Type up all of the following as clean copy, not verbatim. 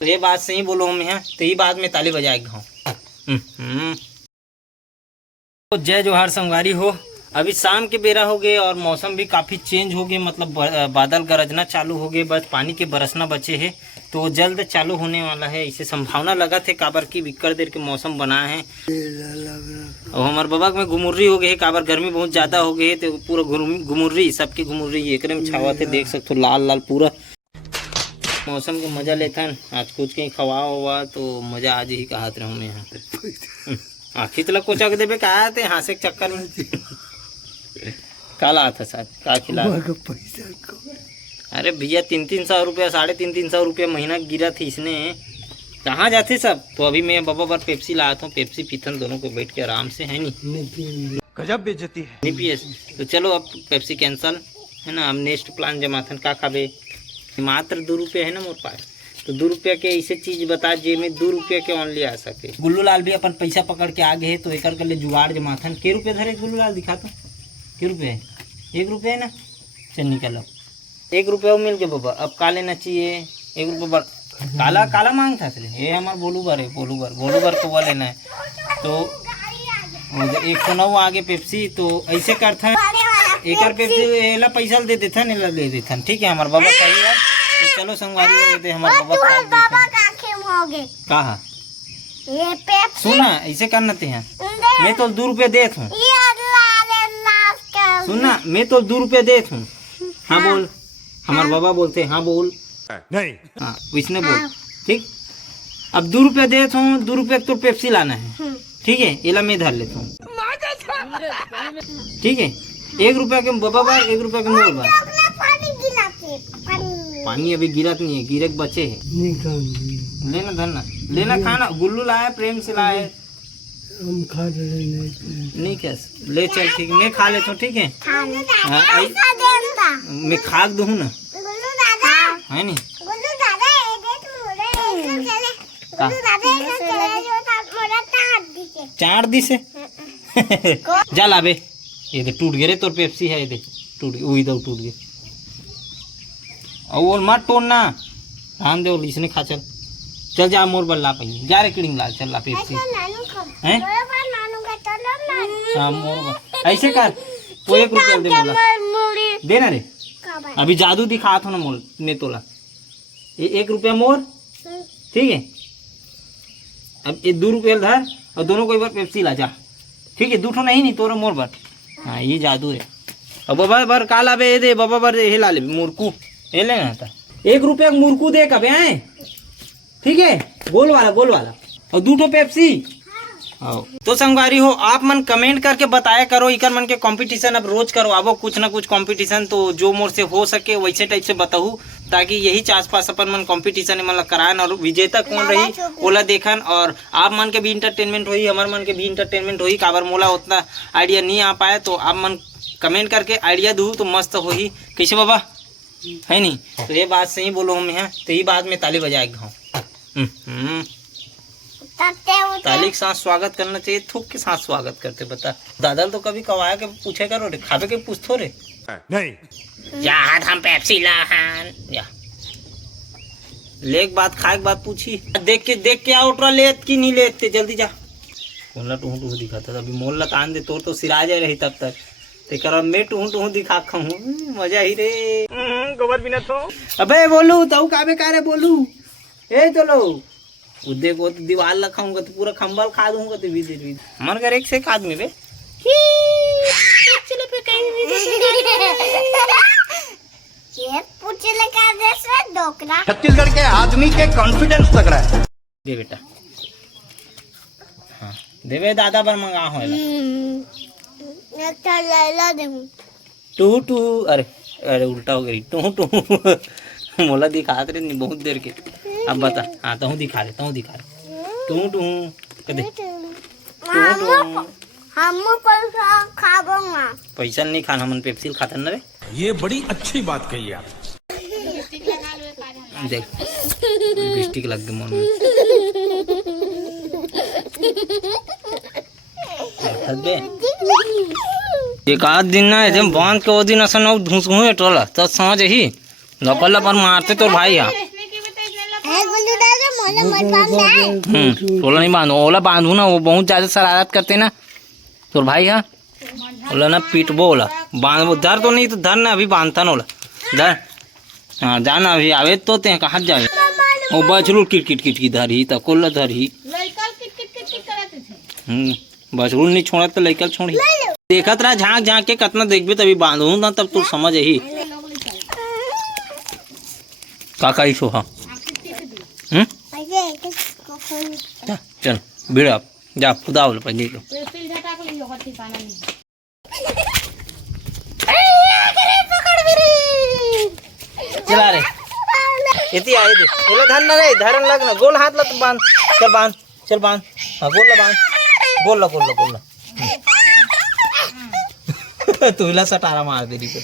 तो ये बात सही बोलो हम यहाँ तो ये बात में ताली बजाए गाँव। तो जय जोहार संगवारी हो। अभी शाम के बेरा हो गए और मौसम भी काफ़ी चेंज हो गए, मतलब बादल गरजना चालू हो गए, बस पानी के बरसना बचे है तो जल्द चालू होने वाला है। इसे संभावना लगा थे काबर की बिक्कर देर के मौसम बना है और हमारे बाबा में गुमुर्री हो गई है काबर गर्मी बहुत ज़्यादा हो गई है तो पूरा गुमुर्री सबकी गुमुर्री एक में छावा थे, देख सकते हो लाल लाल पूरा मौसम के मजा लेता है। आज कुछ कहीं खवा हुआ तो मजा आज ही कहा रहा हूँ यहाँ पे आखिर तला कोचा के देवे का थे हाँसे चक्कर में काला था सर का खिला पैसा। अरे भैया 300 रुपया 350 रुपया महीना गिरा थी इसने, कहाँ जाते सब। तो अभी मैं बाबा बार पेप्सी लाया था, पेप्सी पीथन दोनों को बैठ के आराम से है नहीं गजब बेइज्जती है नहीं पिए। तो चलो अब पेप्सी कैंसल है ना। अब नेक्स्ट प्लान जमाथन का खाबे, मात्र 2 रुपये है ना मोर पास, तो 2 रुपया के ऐसे चीज बता जे में 2 रुपये के ओनली आ सके। गुल्लू लाल भी अपन पैसा पकड़ के आ गए तो एक कर ले जुगाड़ जमाथन। के रुपये धरे गुल्लू लाल दिखा तो के रुपये 1 रुपये है ना। चल निकलो 1 रुपया मिल गया बाबा। अब का लेना चाहिए 1 रुपया काला काला मांग था ये हमारा बोलू बार है बोलू बार को वो लेना है तो 109 आगे पेप्सी। तो ऐसे करता एक पेप्सी पैसा दे देता ले देता ठीक है हमारे बाबा सही है। तो चलो संगवारी हमारे बाबा कहा सुना ऐसे करना थे मैं तो 2 रुपये देत हूँ। सुनना मैं तो 2 रुपये देत हूँ। हाँ बोल हमारे बाबा बोलते हाँ बोल नहीं हाँ इसने बोल ठीक। अब 2 रुपये देत हूँ 2 रुपये तो पेप्सी लाना है ठीक है। एला मैं धर लेता हूँ ठीक है। 1 रुपया के बाबा बार 1 रुपया के मोर बार पानी अभी गिरत नहीं है गिरक बचे है। लेना धरना लेना खाना गुल्लू लाया प्रेम से लाया हम खा नहीं क्या ले चल ठीक है मैं खा लेता हूँ ठीक है। मैं खा दूँ ना है नहीं चार दी से जा लाबे ये देख टूट गए रे तोर पेप्सी है ये देख टूट वही दो टूट गए और वो मत तोड़ना ध्यान दे इसने खा चल चल जा मोर बल्ला पहले जा रे किड़िंग ला चल ला पेप्सी हैं हाँ मोर ऐसे कर वो 1 रुपया दे बोला देना रे अभी जादू दिखा था ना मोल ने तोला ये 1 रुपया मोर ठीक है। अब ये 2 रुपये धर और दोनों को एक बार पेप्सी ला जा ठीक है। 2 ठो नहीं तोरा मोर बार हाँ ये जादू है। अब बाबा बार का लाबे ये दे बाबा बार ये ला ले मुर्कू ये लेना था 1 रुपया मुर्कू दे कबे आए ठीक है गोल वाला और 2 ठो पेप्सी। तो संगवारी हो आप मन कमेंट करके बताया करो इकर मन के कंपटीशन अब रोज करो आवो कुछ ना कुछ कंपटीशन तो जो मोर से हो सके वैसे टाइप से बताऊँ ताकि यही आसपास अपन मन कंपटीशन मतलब कराएं और विजेता कौन रही ओला देखन और आप मन के भी इंटरटेनमेंट होई हमारे मन के भी इंटरटेनमेंट होई काबर मोला उतना आइडिया नहीं आ पाए तो आप मन कमेंट करके आइडिया दूँ तो मस्त हो ही कैसे बाबा है नहीं। तो ये बात सही बोलो हम यहाँ तो ये बात में ताली बजाए गाँव ताली के साथ स्वागत करना चाहिए थूक के साथ स्वागत करते बता। दादा तो कभी कवाया के पूछे करो रे खावे के पूछतो रे नहीं या हम पेप्सी लाहन या लेक बात खाए के बात पूछी देख के आउट लेत की नहीं लेते जल्दी जा कोला टू दिखाता अभी मोल ला तान दे तोर तो सिरा जाए रही तब तक ते कर मैं टू दिखा खाऊं मजा ही रे गोबर बिना तो अबे बोलू तो काबे कारे बोलू ए चलो उदे को तो दीवार लखाऊंगा तो पूरा खंबल खा दूंगा तो विधि हमारे घर एक से एक आदमी बे छत्तीसगढ़ के आदमी के कॉन्फिडेंस तक रहा है। दे बेटा हाँ देवे दादा पर मंगा हो टू अरे अरे उल्टा हो गई टू मोला दिखा रहे नहीं बहुत देर के अब बता हाँ तो दिखा रहे टू कदे पैसा नहीं खाना मन पेप्सी खाता ना रे। ये बड़ी अच्छी बात कही आप देख लिपस्टिक लग गई मन में एक आध दिन ना ऐसे बांध के वो दिन ऐसा धूस घूमे टोला तो समझ ही लपल लपल मारते तो भाई यहाँ ओला नहीं बांधो, ओला बांधू ना वो बहुत ज्यादा शरारत करते ना तो भाई। हाँ ओला ना पीटबो, ओला बांधबो, धर तो नहीं तो धर ना, अभी बांधता ना ओला, धर। हाँ जाना अभी आवे तो ते कहाँ जावे ओ बछरू किट किट किट की धर ही तक ओला धर ही। बछरू नहीं छोड़ा तो लइकल छोड़ी, देखत रहा झाँक झाँक के कितना देखबे तभी बांधू ना, तब तू समझ ही काका ही सोहा। चल भीड़ आप जा खुदा बोल पहले लो। चला रे इतनी आए थे ये धन ना रे, धरन लग ना, गोल हाथ ला तो बांध, चल बांध, चल बांध। हाँ गोल ला बांध, गोल ला गोल ला गोल ला तू इला सटारा मार दे रही तो।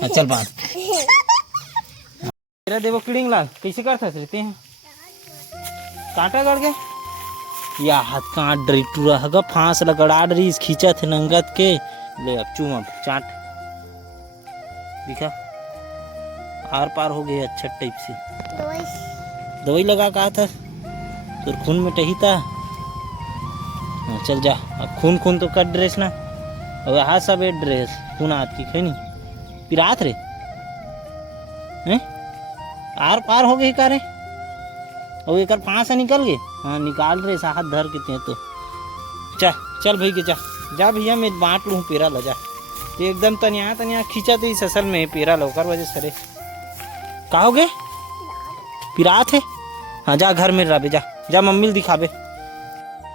हाँ चल बांध। तेरा देखो किड़िंग लाल कैसे करता रहते हैं, कांटा गड़ के या हाथ काट डरी टूरा हगा फांस लगड़ा डरी खींचा थे नंगत के ले। अब चूम अब चाट दिखा आर पार हो गए अच्छा टाइप से। दवाई लगा कहा था तो खून में टही था। हाँ चल जा अब खून खून तो कट ड्रेस ना, अब हाथ सब ड्रेस खून हाथ की खैनी पिरात रे हैं आर पार हो गई का रे, और एक पाँच से निकल गए। हाँ निकाल रहे हाथ धर के ते तो चल चल भाई के जा जा भैया मैं बांट लूँ पेरा ला जा। तो एकदम तनिया खींचा तो इस असल में पेरा लौकर वजह सरे का हो गए पिरात है। हाँ जा घर में रहे जा, जा मम्मी दिखाबे।